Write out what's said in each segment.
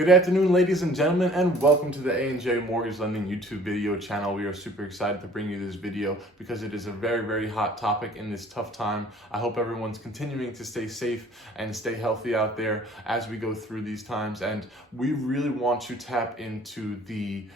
Good afternoon, ladies and gentlemen, and welcome to the A&J Mortgage Lending YouTube video channel. We are super excited to bring you this video because it is a very, very hot topic in this tough time. I hope everyone's continuing to stay safe and stay healthy out there as we go through these times. And we really want to tap into the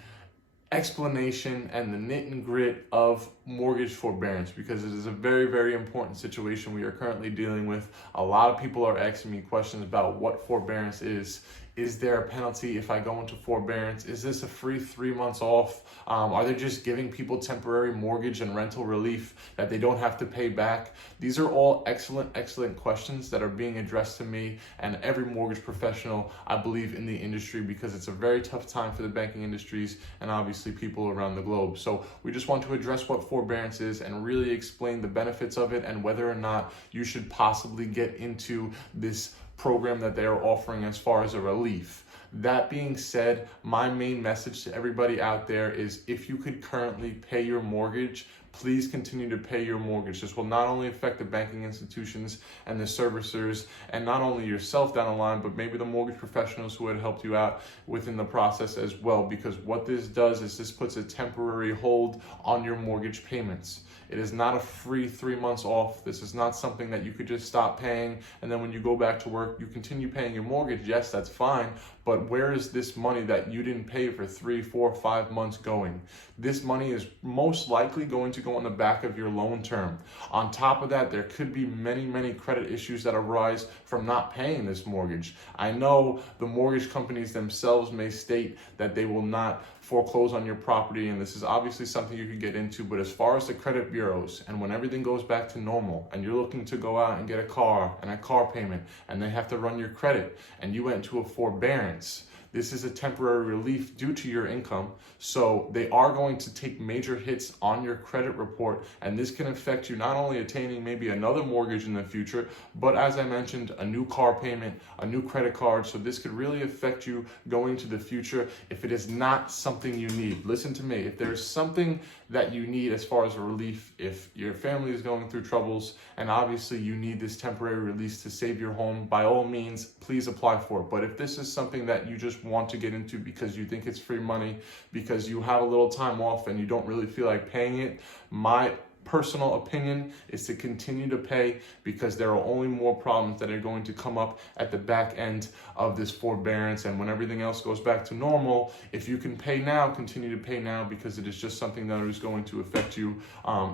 explanation and the knit and grit of mortgage forbearance because it is a very, very important situation we are currently dealing with. A lot of people are asking me questions about what forbearance is. Is there a penalty if I go into forbearance? Is this a free 3 months off? Are they just giving people temporary mortgage and rental relief that they don't have to pay back? These are all excellent questions that are being addressed to me and every mortgage professional, I believe, in the industry, because it's a very tough time for the banking industries and obviously people around the globe. So we just want to address what forbearance is and really explain the benefits of it and whether or not you should possibly get into this program that they are offering as far as a relief. That being said, my main message to everybody out there is if you could currently pay your mortgage, please continue to pay your mortgage. This will not only affect the banking institutions and the servicers and not only yourself down the line, but maybe the mortgage professionals who had helped you out within the process as well, because what this does is this puts a temporary hold on your mortgage payments. It is not a free 3 months off. This is not something that you could just stop paying and then when you go back to work, you continue paying your mortgage. Yes, that's fine, but where is this money that you didn't pay for 3, 4, 5 months going? This money is most likely going to go on the back of your loan term. On top of that, there could be many credit issues that arise from not paying this mortgage. I know the mortgage companies themselves may state that they will not foreclose on your property, and this is obviously something you could get into, but as far as the credit bureaus and when everything goes back to normal and you're looking to go out and get a car and a car payment and they have to run your credit and you went into a forbearance, this is a temporary relief due to your income. So they are going to take major hits on your credit report, and this can affect you not only attaining maybe another mortgage in the future, but as I mentioned, a new car payment, a new credit card. So this could really affect you going to the future if it is not something you need. Listen to me, if there's something that you need as far as a relief, if your family is going through troubles and obviously you need this temporary release to save your home, by all means, please apply for it. But if this is something that you just want to get into because you think it's free money, because you have a little time off and you don't really feel like paying it, my personal opinion is to continue to pay, because there are only more problems that are going to come up at the back end of this forbearance. And when everything else goes back to normal, if you can pay now, continue to pay now, because it is just something that is going to affect you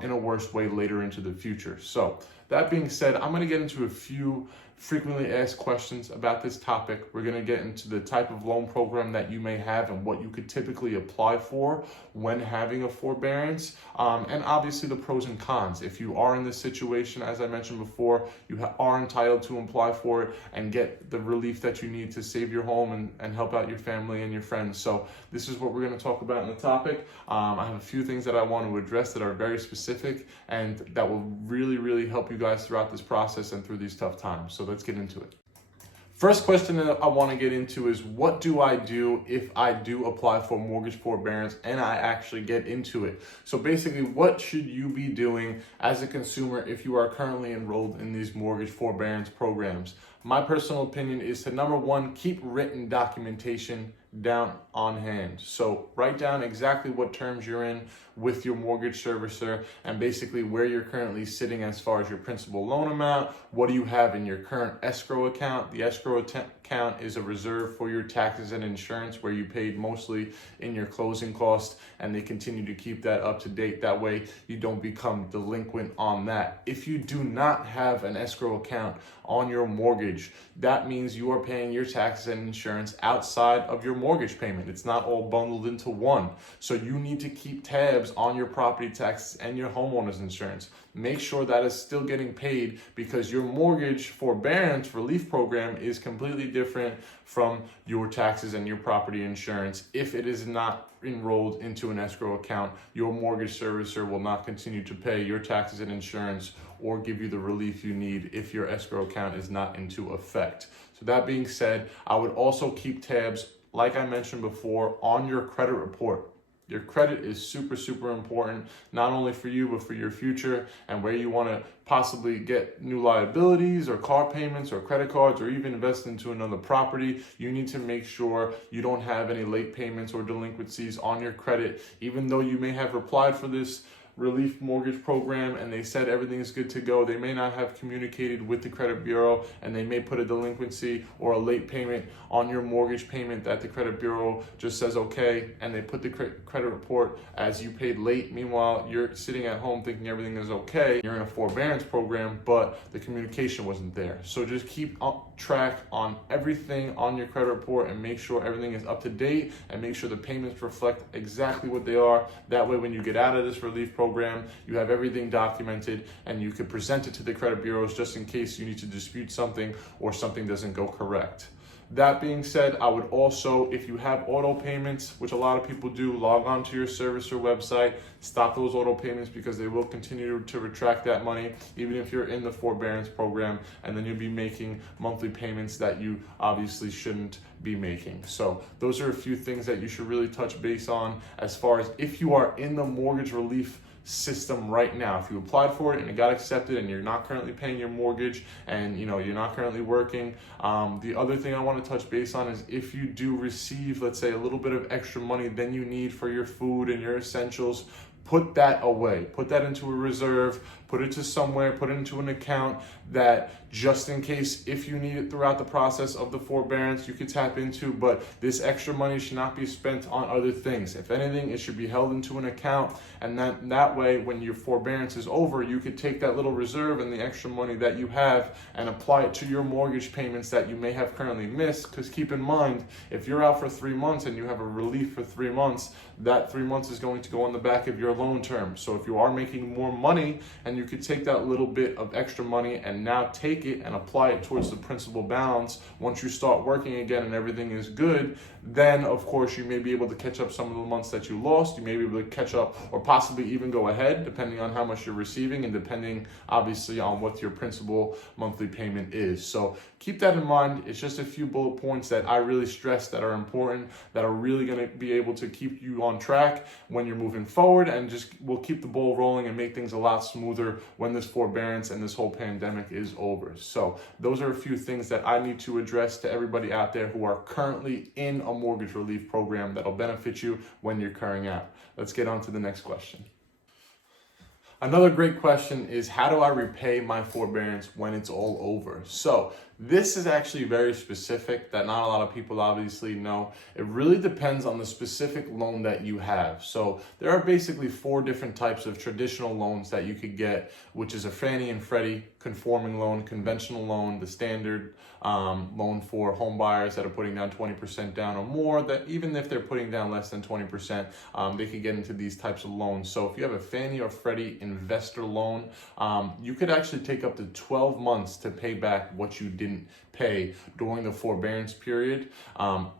in a worse way later into the future. So that being said, I'm going to get into a few frequently asked questions about this topic. We're going to get into the type of loan program that you may have and what you could typically apply for when having a forbearance, and obviously the pros and cons. If you are in this situation, as I mentioned before, you are entitled to apply for it and get the relief that you need to save your home and help out your family and your friends. So this is what we're going to talk about in the topic. I have a few things that I want to address that are very specific and that will really help you guys throughout this process and through these tough times. So let's get into it. First question that I want to get into is, what do I do if I do apply for mortgage forbearance and I actually get into it? So basically, what should you be doing as a consumer if you are currently enrolled in these mortgage forbearance programs? My personal opinion is to, number one, keep written documentation down on hand. So write down exactly what terms you're in with your mortgage servicer and basically where you're currently sitting as far as your principal loan amount. What do you have in your current escrow account? The escrow account is a reserve for your taxes and insurance where you paid mostly in your closing cost, and they continue to keep that up to date. That way you don't become delinquent on that. If you do not have an escrow account on your mortgage, that means you are paying your taxes and insurance outside of your mortgage payment. It's not all bundled into one. So you need to keep tabs on your property taxes and your homeowners insurance. Make sure that is still getting paid, because your mortgage forbearance relief program is completely different from your taxes and your property insurance. If it is not enrolled into an escrow account, your mortgage servicer will not continue to pay your taxes and insurance or give you the relief you need if your escrow account is not into effect. So that being said, I would also keep tabs, like I mentioned before, on your credit report. Your credit is super, super important, not only for you, but for your future and where you want to possibly get new liabilities or car payments or credit cards or even invest into another property. You need to make sure you don't have any late payments or delinquencies on your credit, even though you may have applied for this relief mortgage program and they said everything is good to go. They may not have communicated with the credit bureau and they may put a delinquency or a late payment on your mortgage payment that the credit bureau just says okay, and they put the credit report as you paid late. Meanwhile, you're sitting at home thinking everything is okay. You're in a forbearance program, but the communication wasn't there. So just keep track on everything on your credit report and make sure everything is up to date and make sure the payments reflect exactly what they are. That way, when you get out of this relief program, you have everything documented and you could present it to the credit bureaus just in case you need to dispute something or something doesn't go correct. That being said, I would also, if you have auto payments, which a lot of people do, log on to your servicer website, stop those auto payments because they will continue to retract that money, even if you're in the forbearance program, and then you'll be making monthly payments that you obviously shouldn't be making. So those are a few things that you should really touch base on as far as if you are in the mortgage relief system right now. If you applied for it and it got accepted and you're not currently paying your mortgage and you're not currently working, the other thing I want to touch base on is if you do receive, let's say, a little bit of extra money than you need for your food and your essentials, put that away. Put that into a reserve, put it to somewhere, put it into an account that just in case if you need it throughout the process of the forbearance, you could tap into, but this extra money should not be spent on other things. If anything, it should be held into an account, and that way, when your forbearance is over, you could take that little reserve and the extra money that you have and apply it to your mortgage payments that you may have currently missed. Because keep in mind, if you're out for 3 months and you have a relief for 3 months, that 3 months is going to go on the back of your loan term. So if you are making more money and you could take that little bit of extra money and now take it and apply it towards the principal balance, once you start working again and everything is good, then of course you may be able to catch up some of the months that you lost. You may be able to catch up or possibly even go ahead depending on how much you're receiving and depending obviously on what your principal monthly payment is. So keep that in mind. It's just a few bullet points that I really stress that are important, that are really going to be able to keep you on track when you're moving forward, and just will keep the ball rolling and make things a lot smoother when this forbearance and this whole pandemic is over. So those are a few things that I need to address to everybody out there who are currently in a mortgage relief program that'll benefit you when you're current out. Let's get on to the next question. Another great question is, how do I repay my forbearance when it's all over? So this is actually very specific that not a lot of people obviously know. It really depends on the specific loan that you have. So there are basically 4 different types of traditional loans that you could get, which is a Fannie and Freddie conforming loan, conventional loan, the standard loan for home buyers that are putting down 20% down or more, that even if they're putting down less than 20%, they could get into these types of loans. So if you have a Fannie or Freddie investor loan, you could actually take up to 12 months to pay back what you didn't pay during the forbearance period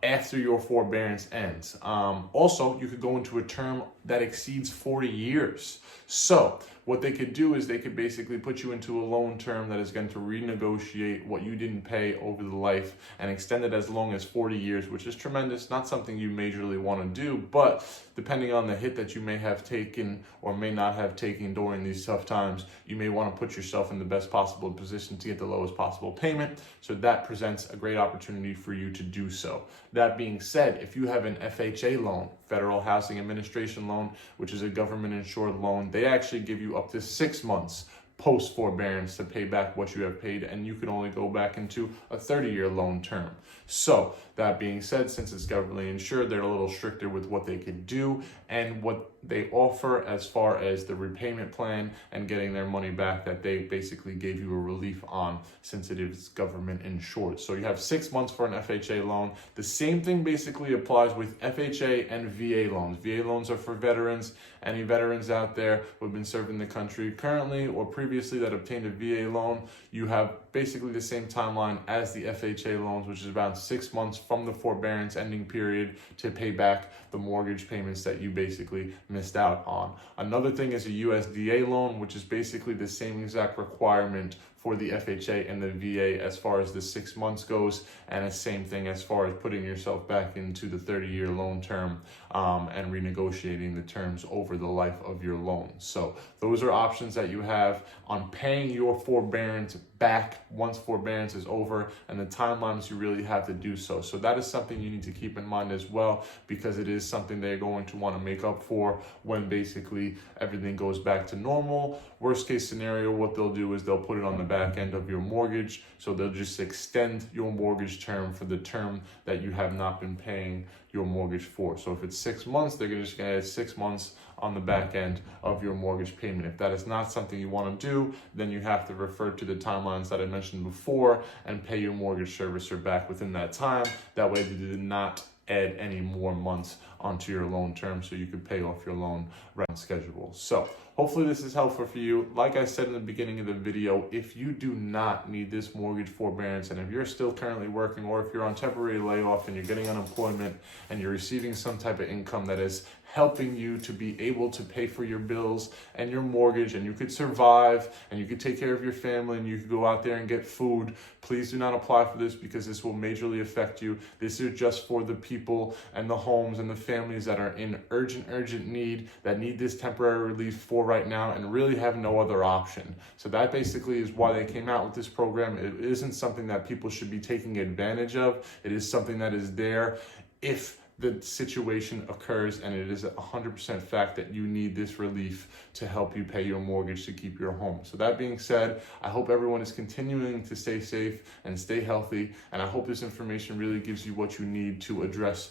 after your forbearance ends. Also, you could go into a term that exceeds 40 years. So what they could do is they could basically put you into a loan term that is going to renegotiate what you didn't pay over the life and extend it as long as 40 years, which is tremendous. Not something you majorly want to do, but depending on the hit that you may have taken or may not have taken during these tough times, you may want to put yourself in the best possible position to get the lowest possible payment. So that presents a great opportunity for you to do so. That being said, if you have an FHA loan, Federal Housing Administration loan, which is a government insured loan, they actually give you up to 6 months post forbearance to pay back what you have paid, and you can only go back into a 30-year loan term. So that being said, since it's governmentally insured, they're a little stricter with what they can do and what they offer as far as the repayment plan and getting their money back that they basically gave you a relief on, since it is government insured. So you have 6 months for an FHA loan. The same thing basically applies with FHA and VA loans. VA loans are for veterans. Any veterans out there who have been serving the country currently or previously that obtained a VA loan, you have basically the same timeline as the FHA loans, which is about 6 months from the forbearance ending period to pay back the mortgage payments that you basically missed out on. Another thing is a USDA loan, which is basically the same exact requirement for the FHA and the VA as far as the 6 months goes, and the same thing as far as putting yourself back into the 30-year loan term and renegotiating the terms over the life of your loan. So those are options that you have on paying your forbearance back once forbearance is over, and the timelines you really have to do so. So that is something you need to keep in mind as well, because it is something they're going to want to make up for when basically everything goes back to normal. Worst case scenario, what they'll do is they'll put it on the back end of your mortgage. So they'll just extend your mortgage term for the term that you have not been paying your mortgage for. So if it's 6 months, they're just gonna add 6 months on the back end of your mortgage payment. If that is not something you want to do, then you have to refer to the timelines that I mentioned before and pay your mortgage servicer back within that time. That way they did not add any more months onto your loan term, so you could pay off your loan right on schedule. So hopefully this is helpful for you. Like I said in the beginning of the video, if you do not need this mortgage forbearance, and if you're still currently working, or if you're on temporary layoff and you're getting unemployment and you're receiving some type of income that is helping you to be able to pay for your bills and your mortgage, and you could survive and you could take care of your family and you could go out there and get food, please do not apply for this, because this will majorly affect you. This is just for the people and the homes and the families that are in urgent need, that need this temporary relief for right now and really have no other option. So that basically is why they came out with this program. It isn't something that people should be taking advantage of. It is something that is there if the situation occurs, and it is 100% fact that you need this relief to help you pay your mortgage to keep your home. So that being said, I hope everyone is continuing to stay safe and stay healthy, and I hope this information really gives you what you need to address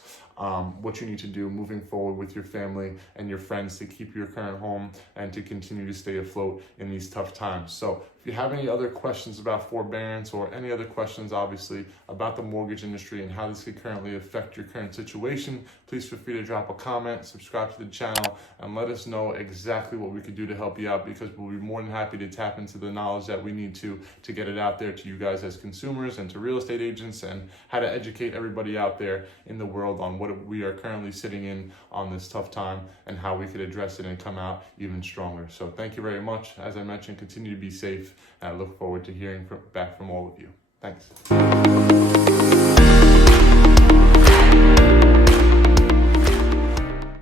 what you need to do moving forward with your family and your friends to keep your current home and to continue to stay afloat in these tough times. So if you have any other questions about forbearance, or any other questions obviously about the mortgage industry and how this could currently affect your current situation, please feel free to drop a comment, subscribe to the channel, and let us know exactly what we could do to help you out, because we'll be more than happy to tap into the knowledge that we need to get it out there to you guys as consumers and to real estate agents, and how to educate everybody out there in the world on what we are currently sitting in on this tough time and how we could address it and come out even stronger. So thank you very much. As I mentioned, continue to be safe, and I look forward to hearing back from all of you. Thanks.